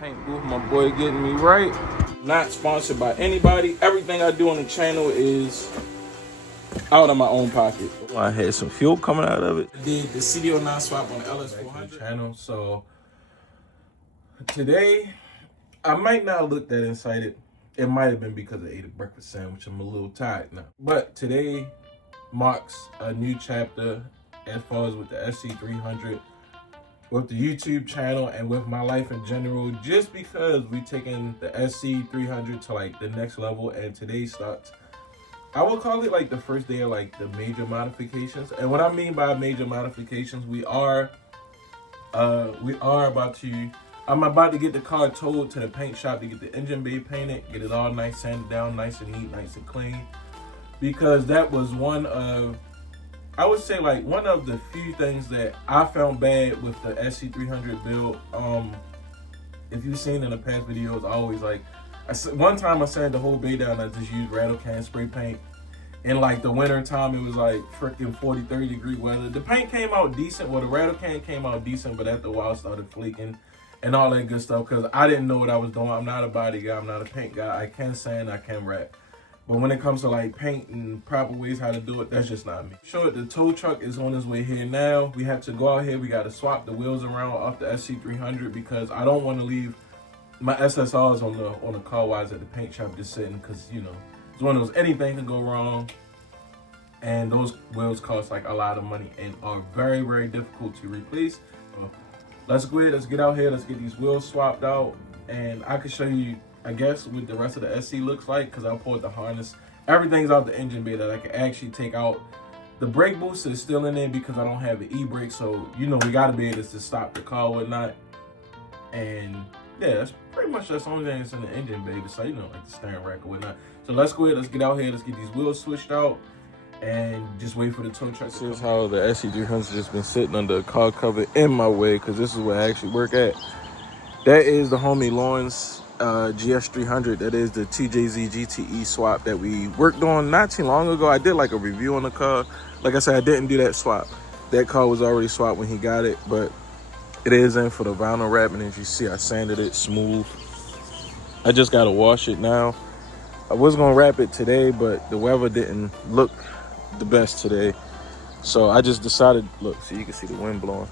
Paint booth, my boy getting me right. Not sponsored by anybody. Everything I do on the channel is out of my own pocket. I had some fuel coming out of it. I did the CD09 swap on the LS400 channel. So today, I might not look that excited. It might have been because I ate a breakfast sandwich. I'm a little tired now. But today marks a new chapter as far as with the SC300. With the YouTube channel and with my life in general, just because we taking the SC300 to like the next level, and today starts, I would call it like the first day of like the major modifications. And what I mean by major modifications, I'm about to get the car towed to the paint shop to get the engine bay painted, get it all nice, sanded down, nice and neat, nice and clean, because that was one of, I would say, like one of the few things that I found bad with the SC300 build. If you've seen in the past videos, I always like, one time I sanded the whole bay down. I just used rattle can spray paint. In like the winter time, it was like freaking 40, 30 degree weather. The paint came out decent. Well, the rattle can came out decent, but after a while it started flaking and all that good stuff because I didn't know what I was doing. I'm not a body guy. I'm not a paint guy. I can sand, I can wrap. But when it comes to like paint and proper ways how to do it, that's just not me. Sure, the tow truck is on its way here now. We have to go out here. We got to swap the wheels around off the SC300 because I don't want to leave my SSRs on the car while I was at the paint shop just sitting, because, you know, it's one of those, anything can go wrong. And those wheels cost like a lot of money and are very, very difficult to replace. So let's go ahead, let's get out here, let's get these wheels swapped out. And I can show you, I guess, what the rest of the SC looks like, because I pulled the harness. Everything's out the engine bay that I can actually take out. The brake booster is still in there because I don't have the e-brake, so you know we gotta be able to stop the car or whatnot. And yeah, that's pretty much that's the only thing that's in the engine bay, so you know, like the steering rack or whatnot. So let's go ahead, let's get out here, let's get these wheels switched out and just wait for the tow truck. This is how the SC300's just been sitting under a car cover in my way, because this is where I actually work at. That is the homie Lauren's GS300. That is the TJZ GTE swap that we worked on not too long ago. I did like a review on the car. Like I said, I didn't do that swap. That car was already swapped when he got it, but it is in for the vinyl wrap, and as you see, I sanded it smooth. I just gotta wash it now. I was gonna wrap it today, but the weather didn't look the best today. So I just decided, look, so you can see the wind blowing.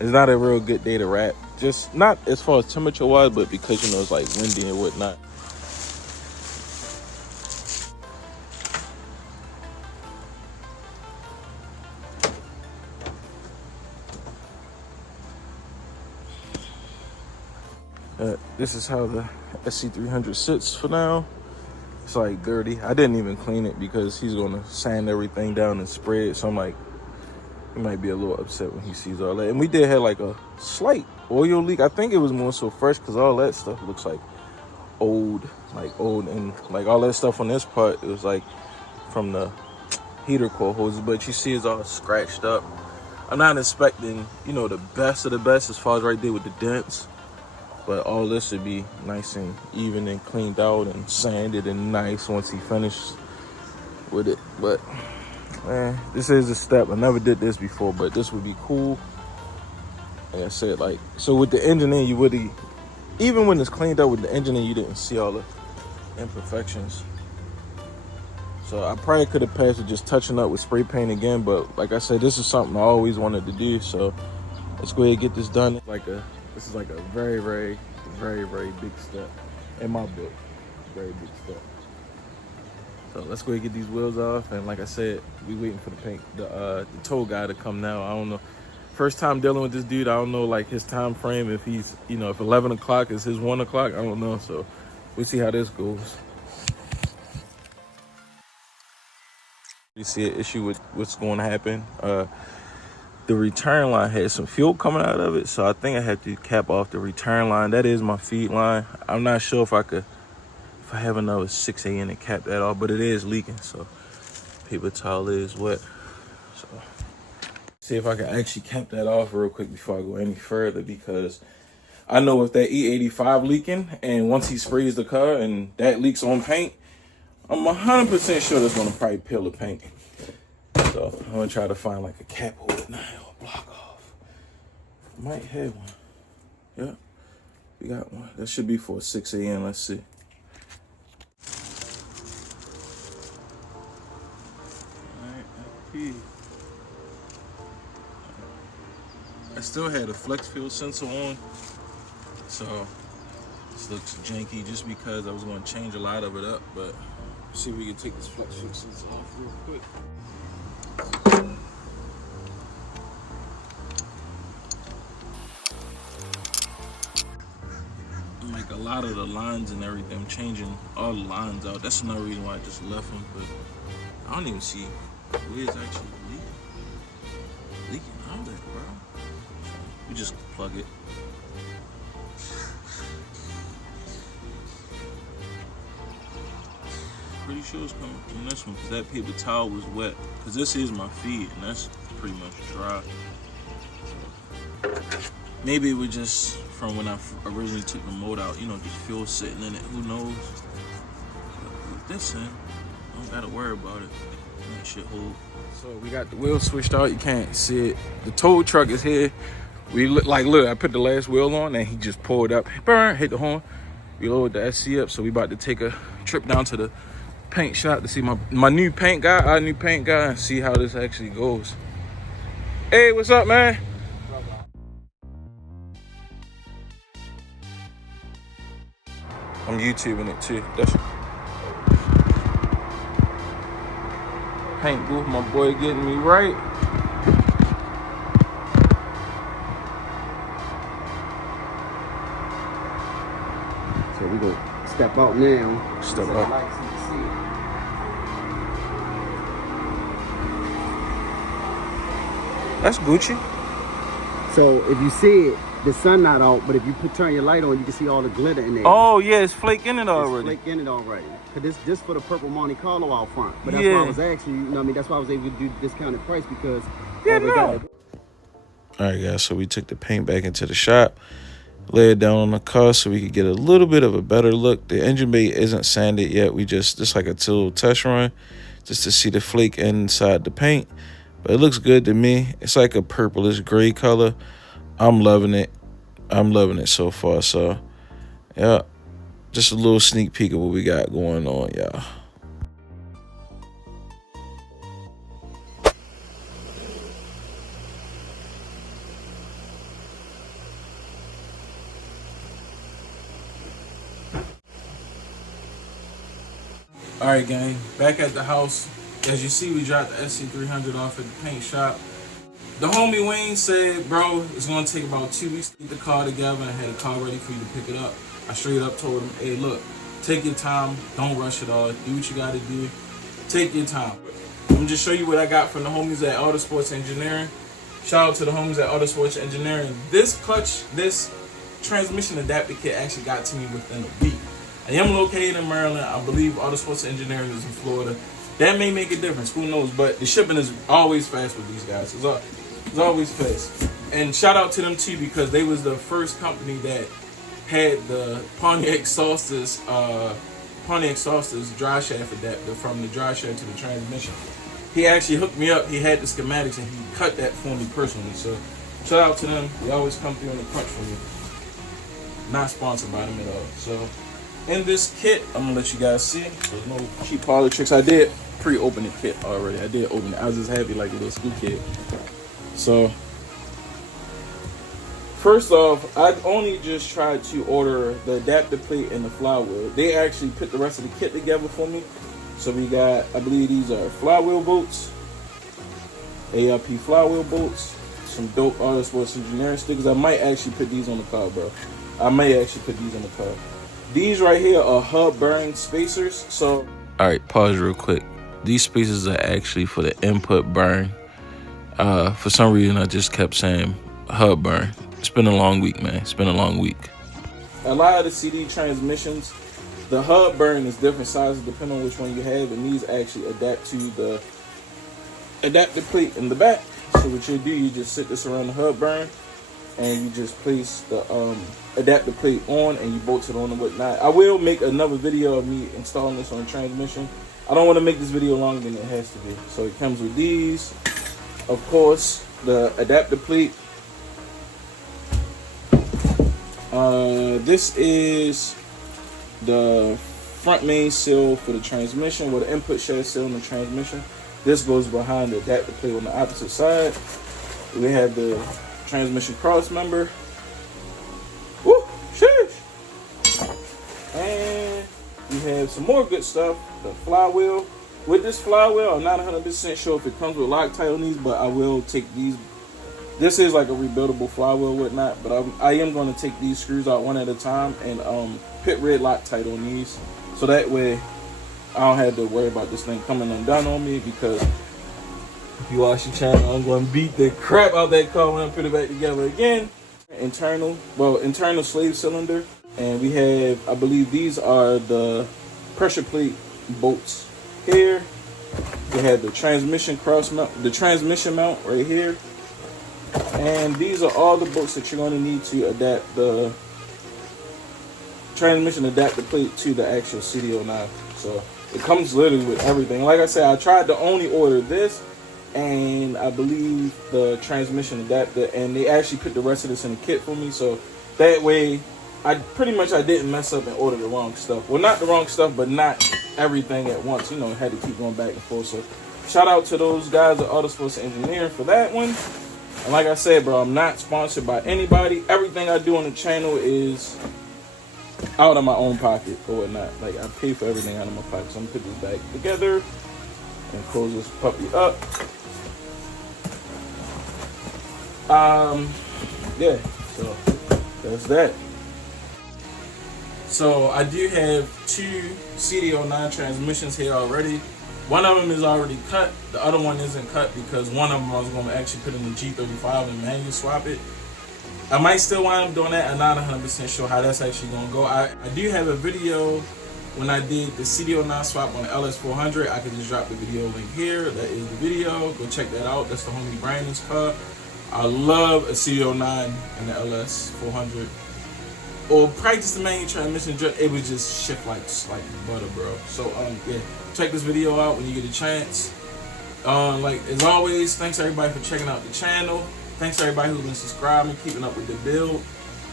It's not a real good day to wrap. Just not as far as temperature wise, but because, you know, it's like windy and whatnot. This is how the SC300 sits for now. It's like dirty. I didn't even clean it because he's gonna sand everything down and spray it. So I'm like, he might be a little upset when he sees all that. And we did have like a slight oil leak. I think it was more so fresh because all that stuff looks like old, and like all that stuff on this part, it was like from the heater core hoses. But you see it's all scratched up. I'm not expecting, you know, the best of the best as far as right there with the dents. But all this should be nice and even and cleaned out and sanded and nice once he finishes with it. But man, this is a step. I never did this before, but this would be cool. Like I said, like, so with the engine in, you would, even when it's cleaned up with the engine in, you didn't see all the imperfections. So I probably could have passed it just touching up with spray paint again, but like I said, this is something I always wanted to do. So let's go ahead and get this done. This is like a very, very, very, very big step in my book. Very big step. So let's go ahead and get these wheels off. And like I said, we waiting for the tow guy to come now. I don't know. First time dealing with this dude. I don't know like his time frame. If he's, you know, if 11 o'clock is his 1 o'clock, I don't know. So we'll see how this goes. You see an issue with what's going to happen. The return line had some fuel coming out of it. So I think I had to cap off the return line. That is my feed line. I'm not sure if I have another 6A in to cap that off, but it is leaking, so paper towel is wet. So see if I can actually cap that off real quick before I go any further, because I know if that E85 leaking and once he sprays the car and that leaks on paint, I'm 100% sure that's gonna probably peel the paint. So I'm gonna try to find like a cap holder now or block off. Might have one. Yeah. We got one. That should be for 6 a.m. Let's see. Alright, FP. I still had a flex fuel sensor on, so this looks janky just because I was going to change a lot of it up, but let's see if we can take this flex fuel sensor off real quick. Like a lot of the lines and everything, I'm changing all the lines out. That's another reason why I just left them, but I don't even see where it's actually leaking out there, bro. We just plug it. Pretty sure it's coming from this one because that paper towel was wet. Because this is my feed and that's pretty much dry. Maybe it was just from when I originally took the mold out, you know, just fuel sitting in it. Who knows? But with this in, I don't gotta worry about it. That shit hold. So we got the wheel switched out. You can't see it. The tow truck is here. We look, I put the last wheel on and he just pulled up. Burn, hit the horn. We lowered the SC up, so we about to take a trip down to the paint shop to see my new paint guy, our new paint guy, and see how this actually goes. Hey, what's up, man? I'm YouTubing it too. That's paint booth, my boy getting me right. So we gonna step out now. Step out. That's Gucci. So if you see it, the sun not out, but if you turn your light on, you can see all the glitter in there. Oh yeah, it's flake in it already. It's flake in it already. Cause this for the purple Monte Carlo out front. But that's why I was asking you. You know what I mean? That's why I was able to do discounted price because. Yeah, no. All right, guys. So we took the paint back into the shop, lay it down on the car so we could get a little bit of a better look. The engine bay isn't sanded yet. We just like a little test run, just to see the flake inside the paint. But it looks good to me. It's like a purplish gray color. I'm loving it. I'm loving it so far. So, yeah, just a little sneak peek of what we got going on, y'all. All right, gang, back at the house. As you see, we dropped the Sc300 off at the paint shop. The homie Wayne said, bro, it's gonna take about 2 weeks to get the car together and had a car ready for you to pick it up. I straight up told him, hey, look, take your time, don't rush it all, do what you gotta do, take your time. I'm gonna just show you what I got from the homies at Autosports Engineering. Shout out to the homies at Autosports Engineering. This clutch, this transmission adapter kit actually got to me within a week. I am located in Maryland. I believe Autosports Engineering is in Florida. That may make a difference, who knows, but the shipping is always fast with these guys. It's always fast. And shout out to them too, because they was the first company that had the Pontiac Saucer's dry shaft adapter from the dry shaft to the transmission. He actually hooked me up. He had the schematics and he cut that for me personally. So shout out to them. They always come through on the crunch for me. Not sponsored by them at all. So in this kit, I'm gonna let you guys see. So no cheap parlor tricks. I did pre-open the kit already. I did open it. I was just happy like a little school kid. So first off, I only just tried to order the adapter plate and the flywheel. They actually put the rest of the kit together for me. So we got, I believe these are flywheel bolts, ARP flywheel bolts, some dope Autosports Engineering stickers. I might actually put these on the car, bro. I may actually put these on the car. These right here are hub bearing spacers. So, all right, pause real quick. These spacers are actually for the input burn. For some reason, I just kept saying hub burn. It's been a long week, man. It's been a long week. A lot of the CD transmissions, the hub burn is different sizes depending on which one you have, and these actually adapt to the adapter plate in the back. So what you do, you just sit this around the hub burn, and you just place the adapter plate on, and you bolt it on and whatnot. I will make another video of me installing this on the transmission. I don't want to make this video longer than it has to be. So it comes with these, of course, the adapter plate. This is the front main seal for the transmission, with the input shed seal in the transmission. This goes behind the adapter plate on the opposite side. We have the transmission cross member. Woo, sheesh. And we have some more good stuff. The flywheel. With this flywheel, I'm not 100% sure if it comes with Loctite on these, but I will take these. This is like a rebuildable flywheel, whatnot, but I am going to take these screws out one at a time and put red Loctite on these, so that way I don't have to worry about this thing coming undone on me. Because if you watch the channel, I'm going to beat the crap out that car when I put it back together again. Internal slave cylinder, and we have, I believe these are the pressure plate bolts here. We have the transmission cross mount, the transmission mount right here. And these are all the bolts that you're going to need to adapt the transmission adapter plate to the actual CD09. So it comes literally with everything. Like I said, I tried to only order this, and I believe the transmission adapter, and they actually put the rest of this in the kit for me. So that way, I didn't mess up and order the wrong stuff. Well, not the wrong stuff, but not everything at once. You know, had to keep going back and forth. So shout out to those guys at Autosports Engineering for that one. And like I said, bro, I'm not sponsored by anybody. Everything I do on the channel is out of my own pocket or whatnot. Like, I pay for everything out of my pocket. So I'm gonna put this back together and close this puppy up. Yeah, so that's that. So I do have two CD09 transmissions here already. One of them is already cut. The other one isn't cut because one of them I was going to actually put in the G35 and manual swap it. I might still wind up doing that. I'm not 100% sure how that's actually going to go. I do have a video when I did the CD09 swap on the LS400. I can just drop the video link here. That is the video. Go check that out. That's the homie Brandon's car. I love a CD09 and the LS400. Or practice the manual transmission, it would just shift like butter, bro. So yeah, check this video out when you get a chance. Like as always, thanks everybody for checking out the channel. Thanks everybody who's been subscribing, keeping up with the build.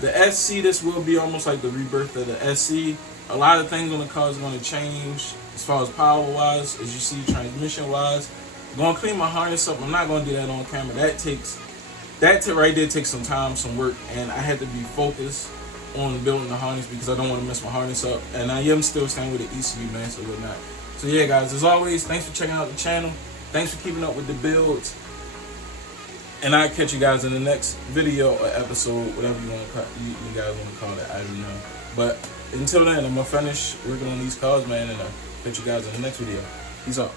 The SC, this will be almost like the rebirth of the SC. A lot of things on the car is going to change as far as power wise, as you see, transmission wise. I'm going to clean my harness up. I'm not going to do that on camera. That right there takes some time, some work, and I had to be focused on building the harness because I don't want to mess my harness up. And I am still staying with the ECU, man, so whatnot. So yeah, guys, as always, thanks for checking out the channel. Thanks for keeping up with the builds. And I'll catch you guys in the next video or episode, whatever you guys want to call it. I don't know. But until then, I'm going to finish working on these cars, man, and I'll catch you guys in the next video. Peace out.